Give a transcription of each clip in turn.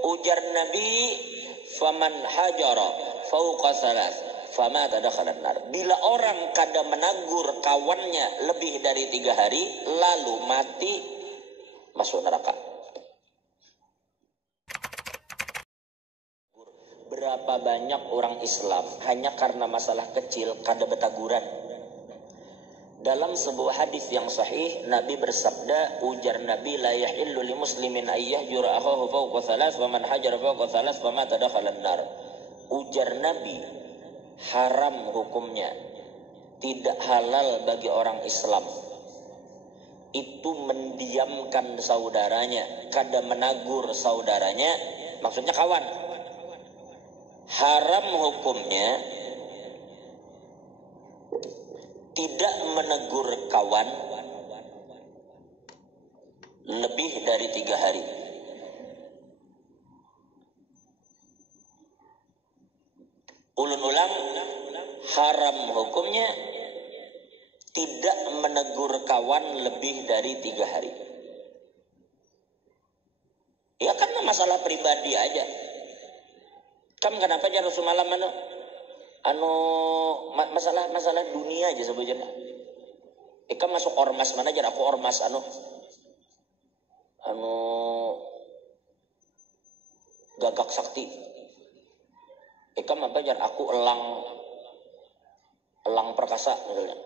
Ujar Nabi, faman hajara fauqa salas fama tadakhalan nar. Bila orang kada menagur kawannya lebih dari 3 hari lalu mati, masuk neraka. Berapa banyak orang Islam hanya karena masalah kecil kada betaguran. Dalam sebuah hadis yang sahih, Nabi bersabda, ujar Nabi, la yahillu li muslimin ayyahjura akhahu fawqa thalas wa man hajara fawqa thalas fama tadakhalan nar. Ujar Nabi, haram hukumnya, tidak halal bagi orang Islam itu mendiamkan saudaranya, kada menagur saudaranya, maksudnya kawan. Haram hukumnya tidak menegur kawan lebih dari 3 hari. Ulun ulang, haram hukumnya tidak menegur kawan lebih dari 3 hari. Ya karena masalah pribadi aja. Kam kenapa aja Rasulullah masalah dunia aja sebetulnya. Ika masuk ormas mana aja, aku ormas gagak sakti. Ika apa aja, aku elang perkasa misalnya.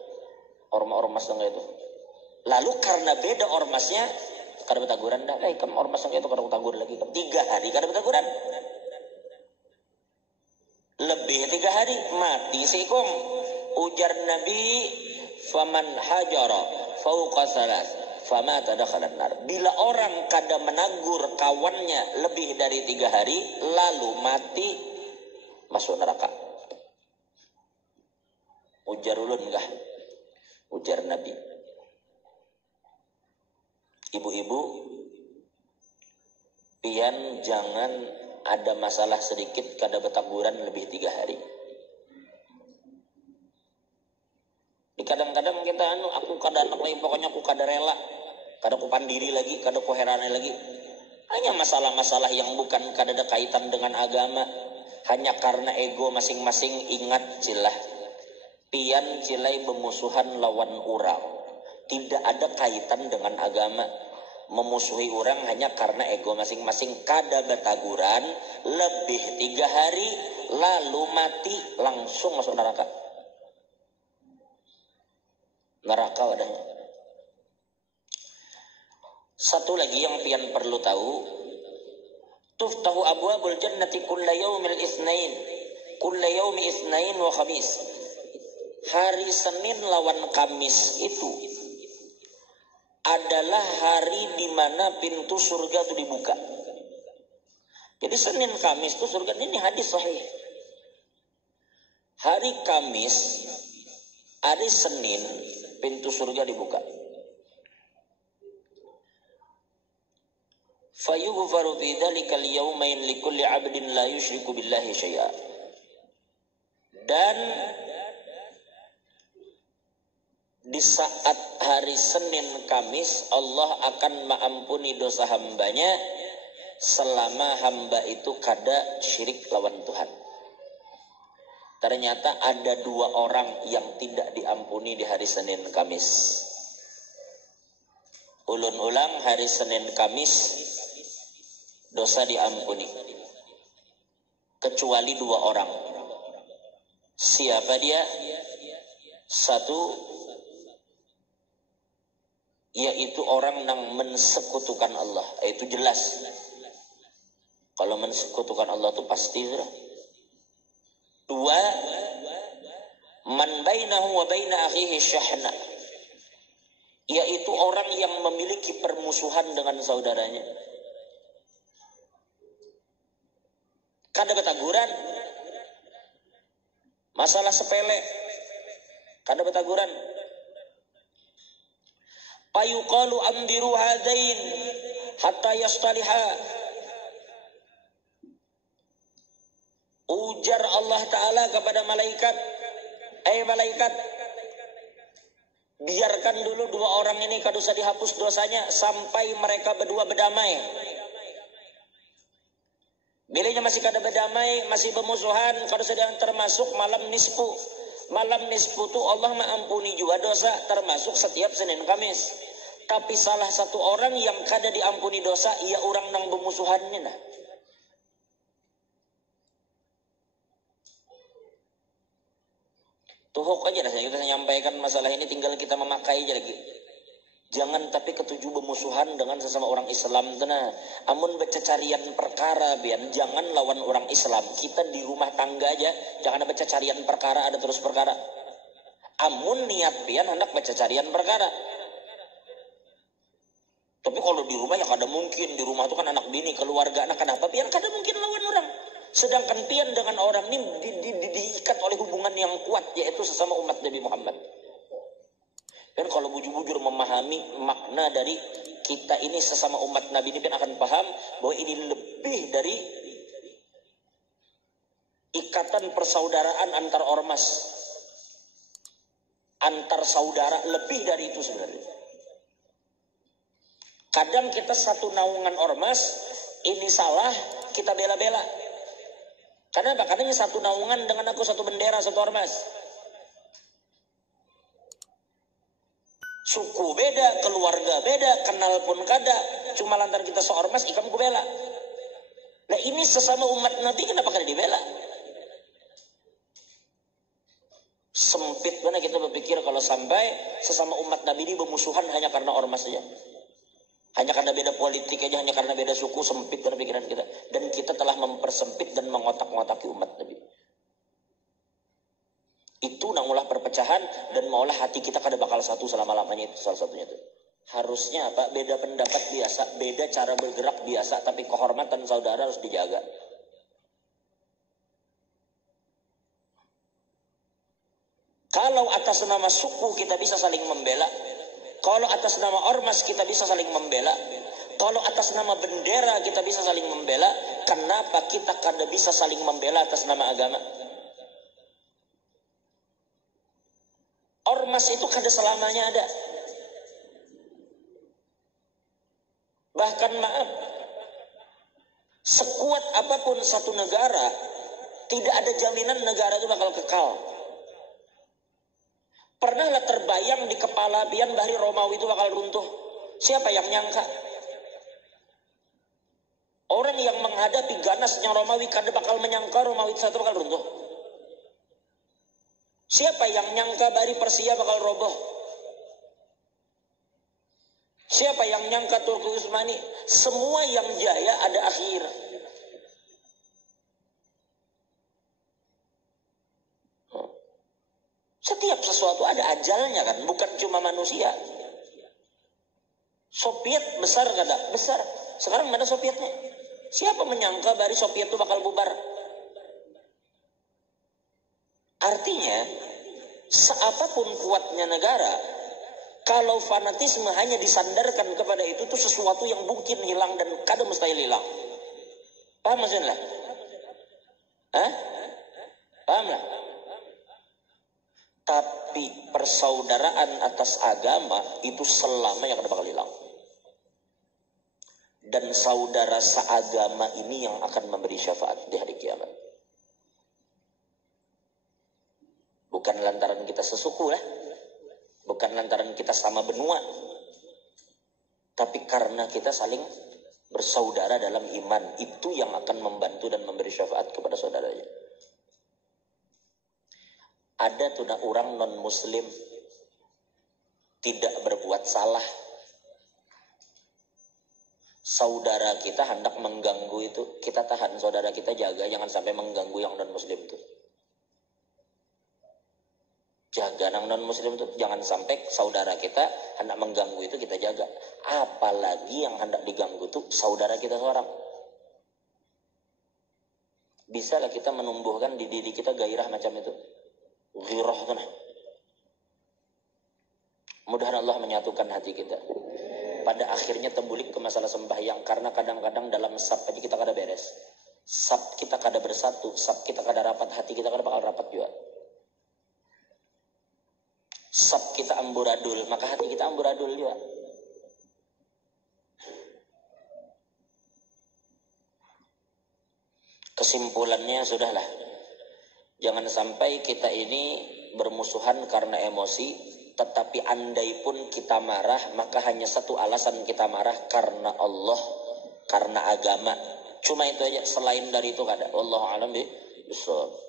Ormas yang itu. Lalu karena beda ormasnya, kada betaguran dah. Ika ormas yang itu kada betagur lagi. 3 hari kada betaguran. Lebih 3 hari mati seikum. Ujar Nabi, faman hajara fauqa salas fama tadakhalan nar. Bila orang kada menagur kawannya lebih dari 3 hari lalu mati, masuk neraka. Ujar ulun enggak? Ujar Nabi, ibu-ibu pian jangan ada masalah sedikit kada betaguran lebih 3 hari. Kadang-kadang kita aku kada anak lagi, pokoknya aku kada rela, kada ku pandiri lagi, kada ku herane lagi. Hanya masalah-masalah yang bukan kada ada kaitan dengan agama, hanya karena ego masing-masing. Ingat cilah, pian cilai bemusuhan lawan urang, tidak ada kaitan dengan agama. Memusuhi orang hanya karena ego masing-masing, kada betaguran lebih 3 hari lalu mati, langsung masuk neraka. Neraka wadahnya. Satu lagi yang pian perlu tahu, tuftahu abwabul jannati kulla yaumil isnain, kulla yaumi isnain wa khamis. Hari Senin lawan Kamis itu adalah hari di mana pintu surga itu dibuka. Jadi Senin Kamis itu surga, ini hadis sahih. Hari Kamis, hari Senin pintu surga dibuka. Fayughfaru fi dzalikal yaumain likulli 'abdin la yusyriku billahi syai'a. Dan di saat hari Senin Kamis Allah akan mengampuni dosa hambanya selama hamba itu kada syirik lawan Tuhan. Ternyata ada 2 orang yang tidak diampuni di hari Senin Kamis. Ulun ulang, hari Senin Kamis dosa diampuni kecuali 2 orang. Siapa dia? Satu, yaitu orang yang mensekutukan Allah. Itu jelas. Kalau mensekutukan Allah itu pasti sudah. 2, man bainahu wa baina akhihi syahna, yaitu orang yang memiliki permusuhan dengan saudaranya. Kada betaguran. Masalah sepele. Kada betaguran. Payuqalu amdiru hadain hatta yastaliha. Ujar Allah Ta'ala kepada malaikat, malaikat, biarkan dulu 2 orang ini kada usah dihapus dosanya sampai mereka berdua berdamai. Bilanya masih kada berdamai, masih bermusuhan, kalau sedang termasuk malam nisfu. Malam nisfu itu Allah mengampuni juga dosa, termasuk setiap Senin Kamis. Tapi salah satu orang yang kada diampuni dosa, ia orang nang bermusuhan ni nah. Tuhuk aja dah kita menyampaikan masalah ini, tinggal kita memakai aja lagi. Jangan tapi ketujuh bermusuhan dengan sesama orang Islam tenah. Amun becacarian perkara bian, jangan lawan orang Islam. Kita di rumah tangga aja, jangan ada becacarian perkara, ada terus perkara. Amun niat bian hendak becacarian perkara. Tapi kalau di rumah ya kada mungkin, di rumah itu kan anak bini, keluarga anak, kenapa biar kada mungkin lawan orang. Sedangkan pian dengan orang ini diikat oleh hubungan yang kuat, yaitu sesama umat Nabi Muhammad. Dan kalau bujur-bujur memahami makna dari kita ini sesama umat Nabi ini, pian akan paham bahwa ini lebih dari ikatan persaudaraan antar ormas, antar saudara, lebih dari itu sebenarnya. Kadang kita satu naungan ormas, ini salah, kita bela-bela. Karena apa? Karena satu naungan dengan aku, satu bendera, satu ormas. Suku beda, keluarga beda, kenal pun kada. Cuma lantar kita seormas, ikam ku bela. Nah ini sesama umat Nabi, kenapa kada dibela? Sempit mana kita berpikir kalau sampai sesama umat Nabi ini bermusuhan hanya karena ormas saja. Hanya karena beda politik aja, hanya karena beda suku, sempit dalam pikiran kita. Dan kita telah mempersempit dan mengotak-ngotaki umat Nabi. Itu nangulah perpecahan dan maulah hati kita kada bakal satu selama-lamanya, itu salah satunya itu. Harusnya apa? Beda pendapat biasa, beda cara bergerak biasa, tapi kehormatan saudara harus dijaga. Kalau atas nama suku kita bisa saling membela, kalau atas nama ormas kita bisa saling membela, kalau atas nama bendera kita bisa saling membela, kenapa kita kada bisa saling membela atas nama agama? Ormas itu kada selamanya ada. Bahkan maaf, sekuat apapun satu negara, tidak ada jaminan negara itu bakal kekal. Pernahlah terbayang di kepala bian bahari Romawi itu bakal runtuh. Siapa yang nyangka? Orang yang menghadapi ganasnya Romawi kada bakal menyangka Romawi itu satu bakal runtuh. Siapa yang nyangka bahari Persia bakal roboh? Siapa yang nyangka Turki Utsmani? Semua yang jaya ada akhir. Setiap sesuatu ada ajalnya kan, bukan cuma manusia. Soviet besar kada? Besar. Sekarang mana Sovietnya? Siapa menyangka bahari Soviet itu bakal bubar? Artinya, seapapun kuatnya negara, kalau fanatisme hanya disandarkan kepada itu sesuatu yang mungkin hilang dan kada mustahil hilang. Paham maksudnya? Hah? Paham lah? Tapi persaudaraan atas agama itu selamanya kada bakal hilang. Dan saudara seagama ini yang akan memberi syafaat di hari kiamat. Bukan lantaran kita sesuku lah. Bukan lantaran kita sama benua. Tapi karena kita saling bersaudara dalam iman. Itu yang akan membantu dan memberi syafaat kepada saudaranya. Ada tuh orang non-muslim tidak berbuat salah. Saudara kita hendak mengganggu itu, kita tahan saudara kita, jaga jangan sampai mengganggu yang non-muslim itu. Jaga yang non-muslim itu, jangan sampai saudara kita hendak mengganggu itu kita jaga. Apalagi yang hendak diganggu itu saudara kita seorang. Bisa lah kita menumbuhkan di diri kita gairah macam itu. Ghirah itu nah. Mudah-mudahan Allah menyatukan hati kita. Pada akhirnya tembulik ke masalah sembahyang. Karena kadang-kadang dalam sab aja kita kada beres. Sab kita kada bersatu. Sab kita kada rapat. Hati kita kada bakal rapat juga. Sab kita amburadul. Maka hati kita amburadul juga. Kesimpulannya sudahlah, jangan sampai kita ini bermusuhan karena emosi, tetapi andai pun kita marah, maka hanya satu alasan kita marah, karena Allah, karena agama. Cuma itu aja, selain dari itu kada. Wallahu a'lam bishawab.